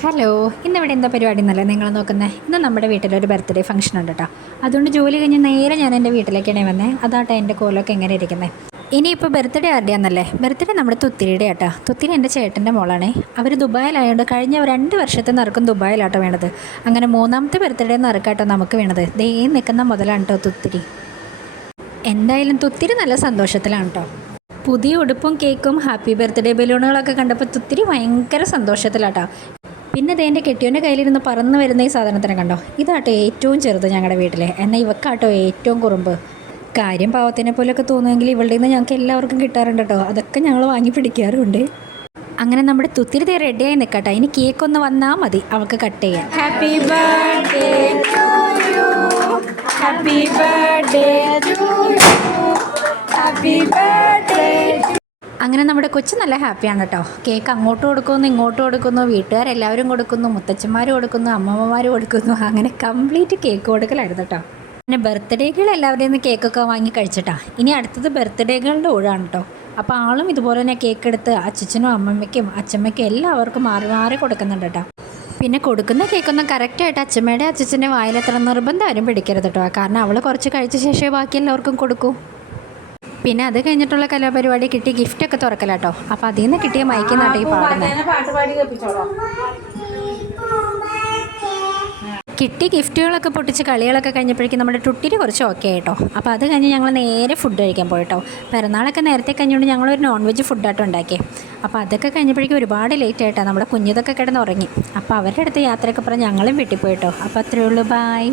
Hello, ഇന്നിവിടെ എന്താ പരിപാടി എന്നല്ലേ നിങ്ങൾ നോക്കുന്നത്? ഇന്ന് നമ്മുടെ വീട്ടിലൊരു ബർത്ത്ഡേ ഫംഗ്ഷൻ ഉണ്ട് കേട്ടോ. അതുകൊണ്ട് ജോലി കഴിഞ്ഞ് നേരെ ഞാൻ എൻ്റെ വീട്ടിലേക്കാണ് വന്നത്. അതാട്ടെ എൻ്റെ കോലമൊക്കെ എങ്ങനെ ഇരിക്കുന്നത്. ഇനിയിപ്പോൾ ബർത്ത്ഡേ ആരുടെയാണെന്നല്ലേ? ബർത്ത്ഡേ നമ്മുടെ തുത്തിരിയുടെ ആട്ടോ. തുത്തിരി എൻ്റെ ചേട്ടൻ്റെ മോളാണേ. അവർ ദുബായിലായതുകൊണ്ട് കഴിഞ്ഞ 2 വർഷത്തെ നറുക്കും ദുബായിലാട്ടോ വേണത്. അങ്ങനെ 3ാമത്തെ ബർത്ത്ഡേ നറുക്കാട്ടോ നമുക്ക് വേണത്. ദേ നിൽക്കുന്ന മുതലാണ് കേട്ടോ തുത്തിരി. എന്തായാലും തുത്തിരി നല്ല സന്തോഷത്തിലാണ് കേട്ടോ. പുതിയ ഉടുപ്പും കേക്കും ഹാപ്പി ബർത്ത്ഡേ ബലൂണുകളൊക്കെ കണ്ടപ്പോൾ തുത്തിരി ഭയങ്കര സന്തോഷത്തിലാട്ടോ. പിന്നെ എൻ്റെ കെട്ടിയോൻ്റെ കയ്യിലിരുന്ന് പറന്ന് വരുന്ന ഈ സാധനത്തിനെ കണ്ടോ? ഇതാട്ടോ ഏറ്റവും ചെറുത് ഞങ്ങളുടെ വീട്ടിൽ. എന്നാൽ ഇവക്കാട്ടോ ഏറ്റവും കുറുമ്പ്. കാര്യം പാവത്തിനെ പോലെയൊക്കെ തോന്നുമെങ്കിൽ ഇവളുടെ നിന്ന് ഞങ്ങൾക്ക് എല്ലാവർക്കും കിട്ടാറുണ്ട് കേട്ടോ. അതൊക്കെ ഞങ്ങൾ വാങ്ങി പിടിക്കാറുണ്ട്. അങ്ങനെ നമ്മുടെ തുത്തിരി റെഡിയായി നിൽക്കട്ടെ. ഇനി കേക്കൊന്ന് വന്നാൽ മതി അവൾക്ക് കട്ട് ചെയ്യാൻ. Happy birthday to you, happy birthday to you, happy birthday. അങ്ങനെ നമ്മുടെ കൊച്ചു നല്ല ഹാപ്പിയാണ് കേട്ടോ. കേക്ക് അങ്ങോട്ട് കൊടുക്കുന്നു, ഇങ്ങോട്ട് കൊടുക്കുന്നു, വീട്ടുകാരെല്ലാവരും കൊടുക്കുന്നു, മുത്തച്ഛന്മാർ കൊടുക്കുന്നു, അമ്മമ്മമാർ കൊടുക്കുന്നു. അങ്ങനെ കംപ്ലീറ്റ് കേക്ക് കൊടുക്കലായിരുന്നു കേട്ടോ. പിന്നെ ബർത്ത്ഡേകൾ എല്ലാവരെയും നിന്ന് കേക്കൊക്കെ വാങ്ങി കഴിച്ചിട്ടാ. ഇനി അടുത്തത് ബർത്ത്ഡേകളുടെ ഊഴാണ് കേട്ടോ. അപ്പോൾ ആളും ഇതുപോലെ തന്നെ കേക്ക് എടുത്ത് അച്ഛനും അമ്മമ്മയ്ക്കും അച്ഛമ്മയ്ക്കും എല്ലാവർക്കും മാറി മാറി കൊടുക്കുന്നുണ്ട് കേട്ടോ. പിന്നെ കൊടുക്കുന്ന കേക്കൊന്നും കറക്റ്റായിട്ട് അച്ഛമ്മയുടെ അച്ഛൻ്റെ വായിലെത്ര നിർബന്ധം ആരും പിടിക്കരുത് കേട്ടോ. കാരണം അവൾ കുറച്ച് കഴിച്ച ശേഷമേ ബാക്കി എല്ലാവർക്കും കൊടുക്കൂ. പിന്നെ അത് കഴിഞ്ഞിട്ടുള്ള കലാപരിപാടി കിട്ടി ഗിഫ്റ്റൊക്കെ തുറക്കലാട്ടോ. അപ്പോൾ അതിൽ നിന്ന് കിട്ടിയ മൈക്കിൽ നാട്ടി പാടുന്നത്. കിട്ടി ഗിഫ്റ്റുകളൊക്കെ പൊട്ടിച്ച് കളികളൊക്കെ കഴിഞ്ഞപ്പോഴേക്കും നമ്മുടെ ടുട്ടിരി കുറച്ച് ഓക്കെ ആയിട്ടോ. അപ്പോൾ അത് കഴിഞ്ഞ് ഞങ്ങൾ നേരെ ഫുഡ് കഴിക്കാൻ പോയിട്ടോ. പിറന്നാളൊക്കെ നേരത്തെ കഴിഞ്ഞുകൊണ്ട് ഞങ്ങളൊരു നോൺ വെജ് ഫുഡായിട്ട് ഉണ്ടാക്കി. അപ്പോൾ അതൊക്കെ കഴിഞ്ഞപ്പോഴേക്കും ഒരുപാട് ലേറ്റ് ആയിട്ടാണ്. നമ്മുടെ കുഞ്ഞിതൊക്കെ കിടന്ന് ഉറങ്ങി. അപ്പോൾ അവരുടെ അടുത്ത് യാത്രയൊക്കെ പറഞ്ഞ് ഞങ്ങളും വീട്ടിൽ പോയിട്ടോ. അപ്പോൾ അത്രയേ ഉള്ളൂ, ബായ്.